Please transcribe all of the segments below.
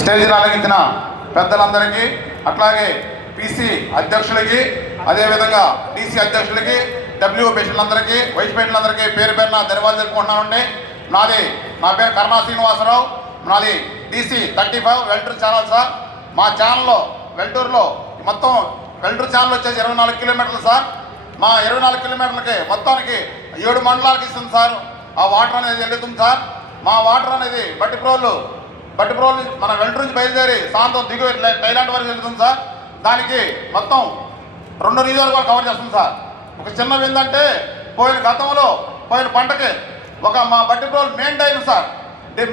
స్టేజ్ని అలంకించిన పెద్దలందరికీ, అట్లాగే పీసీ అధ్యక్షులకి, అదేవిధంగా డీసీ అధ్యక్షులకి, డబ్ల్యూ ప్రెసిడెంట్లందరికీ, వైస్ ప్రెసిడెంట్లందరికీ పేరు పేరున ధన్యవాదాలు తెలుపుకుంటున్నామండి. నా పేరు కర్ణా శ్రీనివాసరావు. నాది డీసీ 35 వెల్టూరు ఛానల్ సార్. మా ఛానల్లో వెల్టూరులో మొత్తం వెల్టూరు ఛానల్ వచ్చేసి 24 కిలోమీటర్లు సార్. మా 24 కిలోమీటర్లకి మొత్తానికి 7 మండలాలకు ఇస్తుంది సార్. ఆ వాటర్ అనేది వెళ్తుంది సార్. మా వాటర్ అనేది బట్టిప్రోలు మన వెల్టూరు నుంచి బయలుదేరి సాయంత్రం దిగువ థైలాండ్ వరకు వెళ్తుంది సార్. దానికి మొత్తం 2 నియోజకవర్గాలు కవర్ చేస్తుంది సార్. ఒక చిన్నవి ఏంటంటే పోయిన పంటకి మా Bhattiprolu main drain sir.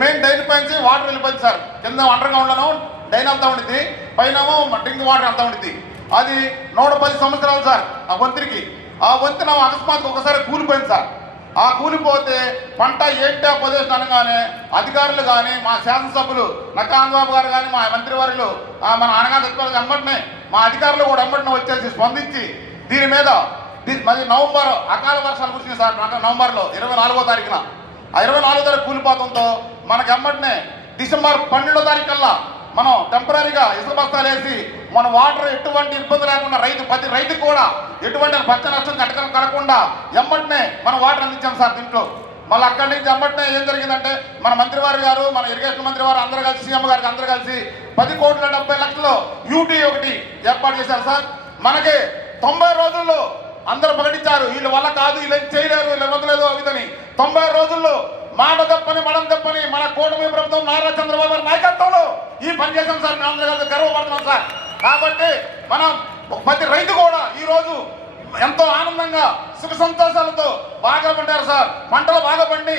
Main drain పైన వాటర్ వెళ్ళిపోయింది సార్. కింద అండర్ గ్రౌండ్లోనూ డైన్ అంతా ఉండిద్ది, పైనేమో డ్రింక్ వాటర్ అంతా ఉండిద్ది. అది 110 సంవత్సరాలు సార్. ఆ వంతికి అకస్మాత్తుగా ఒకసారి కూలిపోయింది సార్. ఆ కూలిపోతే పంట ఏంటో పొజిషన్ అనగానే అధికారులు కానీ, మా శాసనసభ్యులు నక్కా ఆంధ్రబాబు గారు కానీ, మా మంత్రివర్యులు మన అనగా వెంబడినే మా అధికారులు కూడా వెంబడినే వచ్చేసి స్పందించి దీని మీద మరి నవంబర్ అకాల వర్షాలు కురిసినాయి సార్. నవంబర్లో 24వ తారీఖున ఆ 24వ తారీఖు కూలిపోవడంతో మనకి వెంబడినే డిసెంబర్ 12వ తారీఖు కల్లా మనం టెంపరీగా ఇసుక బస్తాలు వేసి మన వాటర్ ఎటువంటి ఇబ్బంది లేకుండా ప్రతి రైతుకు కూడా ఎటువంటి పంట నష్టం కలగకుండా వెంబడినే మనం వాటర్ అందించాం సార్. దీంట్లో మళ్ళీ అక్కడి నుంచి వెంబడినే ఏం జరిగిందంటే మన మంత్రివారి గారు, మన ఇరిగేషన్ మంత్రి వారు అందరూ కలిసి, సీఎం గారికి అందరూ కలిసి 10,70,00,000 యూటీ ఒకటి ఏర్పాటు చేశారు సార్. మనకి 90 రోజుల్లో అందరూ ప్రకటించారు వీళ్ళ వల్ల కాదు, వీళ్ళు చేయలేరు, వీళ్ళు వదలేదు అవిదని. 90 రోజుల్లో మాట తప్పని మడం తప్పని మన కూటమి ప్రభుత్వం నారా చంద్రబాబు గారి నాయకత్వంలో ఈ పని చేశాం సార్. మేము అందరూ గర్వపడుతున్నాం సార్. కాబట్టి మనం ప్రతి రైతు కూడా ఈరోజు ఎంతో ఆనందంగా సుఖ సంతోషాలతో బాగా పండారు సార్. పంటలు బాగా పండి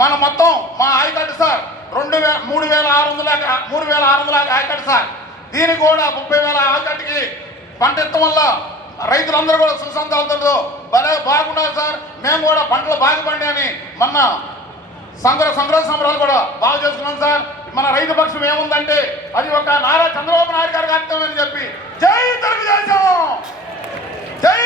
మన మొత్తం మా ఆయకట్టు సార్ 3,600 ఆయకట్టు సార్. దీనికి కూడా 30,000 ఆయకట్టుకి పంట ఎత్తడం వల్ల రైతులందరూ కూడా సుఖ సంతోషాలతో బాగుండాలి సార్. మేము కూడా పంటలు బాగా పండి అని మొన్న సంక్రాంతి సంబరాలు కూడా బాగా చేసుకున్నాం సార్. మన రైతు పక్షం ఏముందంటే అది ఒక నారా చంద్రబాబు నాయుడు గారి కార్యక్రమం అని చెప్పి జై తెలుగుదేశం, జై